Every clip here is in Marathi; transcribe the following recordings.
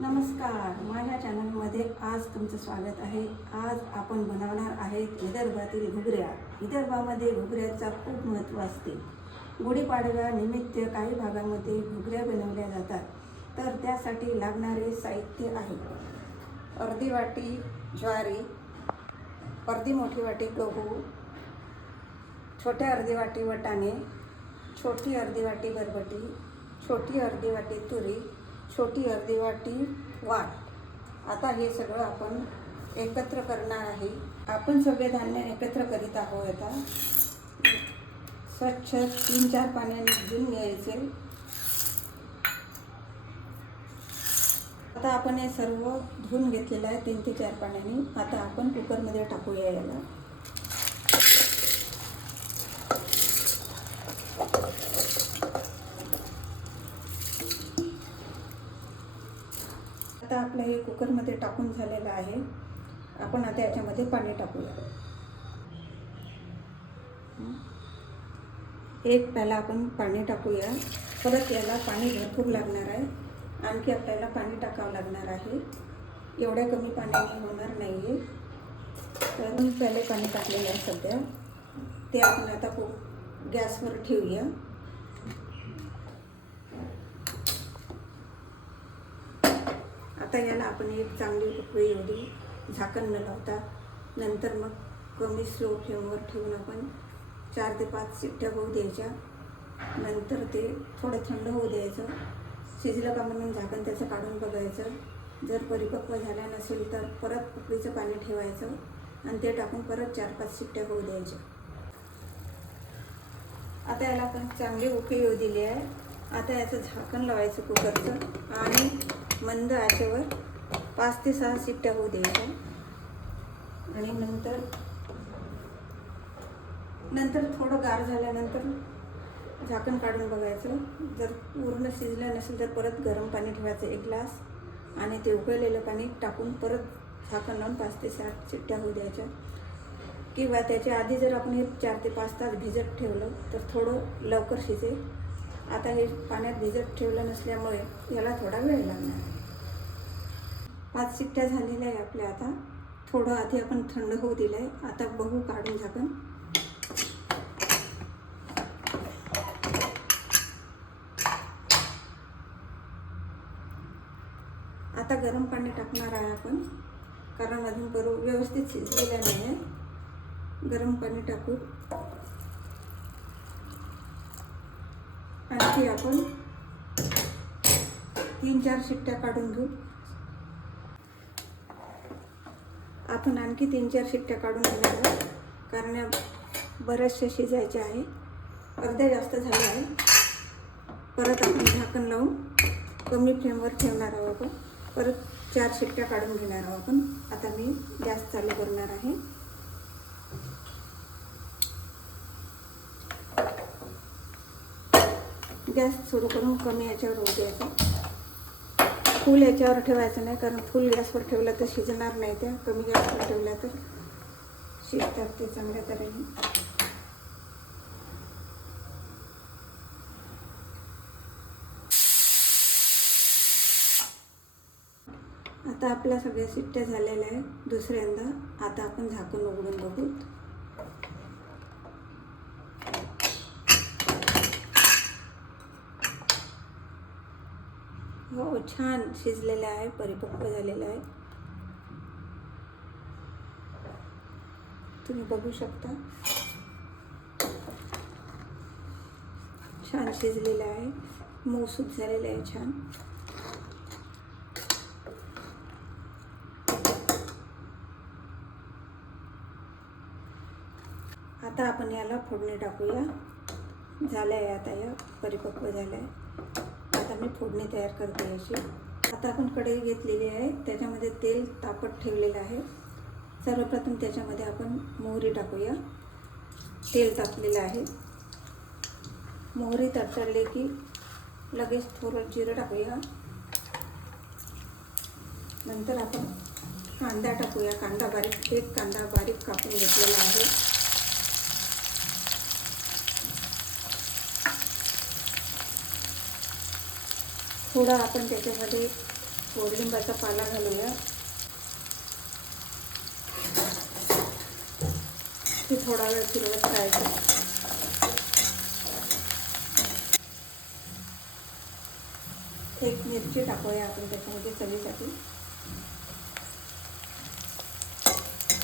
नमस्कार, माझ्या चॅनलमध्ये आज तुमचं स्वागत आहे. आज आपण बनवणार आहेत विदर्भातील घुगऱ्या. विदर्भामध्ये घुगऱ्याचा खूप महत्त्व असते. गुढीपाडव्यानिमित्त काही भागामध्ये घुगऱ्या बनवल्या जातात. तर त्यासाठी लागणारे साहित्य आहे: अर्धी वाटी ज्वारी, अर्धी मोठी वाटी गहू, छोट्या अर्धी वाटी वाटाणे, छोटी अर्धी वाटी बरबटी, छोटी अर्धी वाटी तुरी, छोटी अर्धी वाटी वाट. आता हे सगळं आपण एकत्र करणार आहे. आपण सगळे धान्य एकत्र करीत आहोत. आता स्वच्छ 3-4 पाण्याने धुवून घ्यायचे. आता आपण हे सर्व धुवून घेतलेलं आहे 3 ते 4 पाण्याने. आता आपण कुकरमध्ये टाकूया याला. आता आपलं हे कुकरमध्ये टाकून झालेलं आहे. आपण आता याच्यामध्ये पाणी टाकूया. एक प्याला आपण पाणी टाकूया. परत याला पाणी भरपूर लागणार आहे. आणखी आपल्याला पाणी टाकावं लागणार आहे. एवढ्या कमी पाण्याने होणार नाही आहे. तर मी पहिले पाणी टाकलेलं आहे सध्या. ते आपण आता गॅसवर ठेवूया. आता याला आपण एक चांगली उकळी येऊ देऊ, झाकण न लावता. नंतर मग कमी स्लो फ्लेमवर ठेवून आपण 4 ते 5 शिट्ट्या होऊ द्यायच्या. नंतर ते थोडं थंड होऊ द्यायचं. शिजलं का म्हणून झाकण त्याचं काढून बघायचं. जर परिपक्व झाला नसेल तर परत उकळीचं पाणी ठेवायचं आणि ते टाकून परत 4-5 शिट्ट्या होऊ द्यायच्या. आता याला आपण चांगली उकळी येऊ दिली आहे. आता याचं झाकण लावायचं कुकरचं आणि मंद आचेवर 5 ते 6 शिट्ट्या होऊ द्यायच्या. आणि नंतर थोडं गार झाल्यानंतर झाकण काढून बघायचं. जर पूर्ण शिजलं नसेल तर परत गरम पाणी ठेवायचं 1 ग्लास आणि ते उकळलेलं पाणी टाकून परत झाकण लावून 5 ते 7 शिट्ट्या होऊ द्यायच्या. किंवा त्याच्या आधी जर आपण हे 4 ते 5 तास भिजत ठेवलं तर थोडं लवकर शिजेल. आता हे पाण्यात भिजत ठेवलं नसल्यामुळे याला थोडा वेळ लागणार आहे. 5 शिट्ट्या झालेल्या आहे आपल्या. आता थोडं आधी आपण थंड होऊ दिलं आहे. आता बघू काढून झाकण. आता गरम पाणी टाकणार आहे आपण, कारण अजून व्यवस्थित शिजलेलं नाही आहे. गरम पाणी टाकू. आणखी आपण 3-4 शिट्ट्या काढून घेऊ. आपण आणखी 3-4 शिट्ट्या काढून घेणार आहोत, कारण बऱ्याचशा शिजायच्या आहे. अर्ध्या जास्त झाल्या आहे. परत आपण झाकण लावून कमी फ्लेमवर ठेवणार आहोत. आपण परत 4 शिट्ट्या काढून घेणार आहोत आपण. आता मी गॅस चालू करणार आहे. गॅस सुरू करून कमी याच्यावर होऊ द्यायचा. फुल याच्यावर ठेवायचं नाही, कारण फुल गॅसवर ठेवलं तर शिजणार नाही. त्या कमी गॅसवर ठेवल्या तर शिजतात ते चांगल्या तऱ्हेने. आता आपल्या सगळ्या शिट्ट्या झालेल्या आहेत. दुसऱ्यांदा आता आपण झाकण उघडून बघू. हो, छान शिजलेलं आहे, परिपक्व झालेलं आहे. तुम्ही बघू शकता. छान शिजलेलं आहे, मऊसूत झालेलं आहे छान. आता आपण याला फोडणी टाकूया. झालं आहे आता, या परिपक्व झालं आहे. आता मी फोडणी तयार करते याची. आता आपण कढई घेतलेली आहे, त्याच्यामध्ये तेल तापत ठेवलेलं आहे. सर्वप्रथम त्याच्यामध्ये आपण मोहरी टाकूया. तेल तापलेलं आहे. मोहरी तडतडली की लगेच थोडं जिरं टाकूया. नंतर आपण कांदा टाकूया. एक कांदा बारीक कापून घेतलेला आहे. थोडा आपण त्याच्यामध्ये कोडिंबाचा पाला घालूया. ते थोडा वेळ फिरवत राहायचं. एक मिरची टाकूया आपण त्याच्यामध्ये चवीसाठी.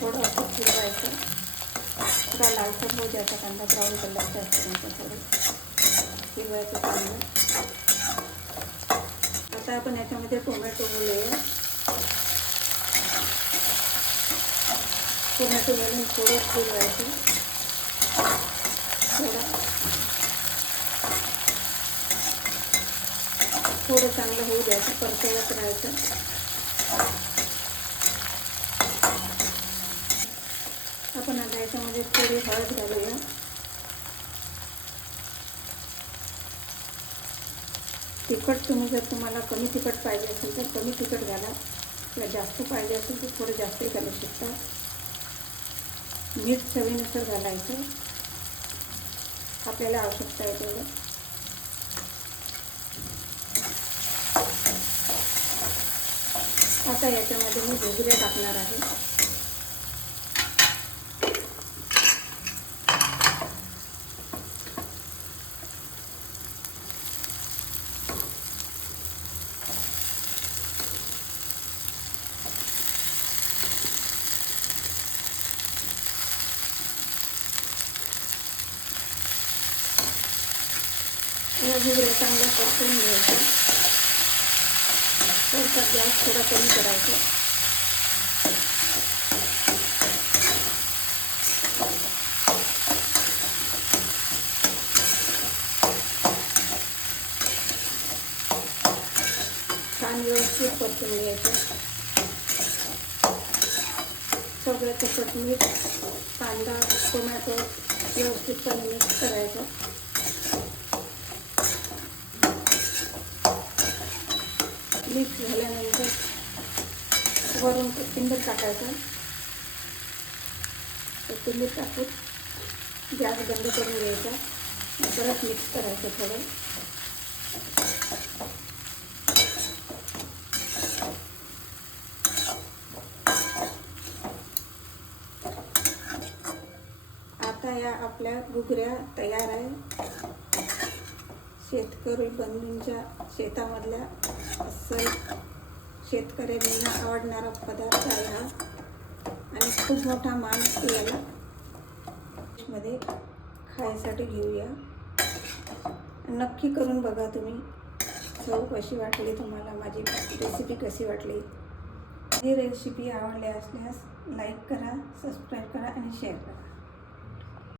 थोडं असं फिरवायचं. थोडा लालसर होऊ द्यायचा कांदा, ब्राऊन कलरचा असतो थोडं फिरवायचं चांगलं. आता आपण याच्यामध्ये टोमॅटो घालूया. टोमॅटो घालून थोडं फिरवायचं. थोडं चांगलं होऊ द्यायचं, परतवत राहायचं. आपण आता याच्यामध्ये थोडी हळद घालूया. तिखट तुम्हाला कमी तिखट पाहिजे असेल तर कमी तिखट घाला, किंवा जास्त पाहिजे असेल तर थोडं जास्तही घालू शकता. मीठ चवीनुसार घालायचं, आपल्याला आवश्यकता आहे तेवढं. आता याच्यामध्ये मी घुगऱ्या टाकणार आहे. या घुगऱ्या चांगल्या परतून घ्यायच्या. थोडासा गॅस थोडा कमी करायचा. छान व्यवस्थित परतून घ्यायचं. सगळं तिखट, मीठ, कांदा, टोमॅटो व्यवस्थितपणे मिक्स करायचं. मिक्स झाल्यानंतर वरून कोथिंबीर टाकायचं. कोथिंबीर टाकून गॅस बंद करून घ्यायचा. परत मिक्स करायचं थोडं. आता या आपल्या घुगऱ्या तयार आहे. शेतकरी बंधूंच्या शेतामधल्या असं शेतकऱ्यांना आवडणारा पदार्थ आहे हा, आणि खूप मोठा मान याला मध्ये खायसाठी घेऊया. नक्की करून बघा तुम्ही. चव कशी वाटली तुम्हाला, माझी रेसिपी कशी वाटली. ही रेसिपी आवडली असल्यास लाईक करा, सबस्क्राईब करा आणि शेअर करा.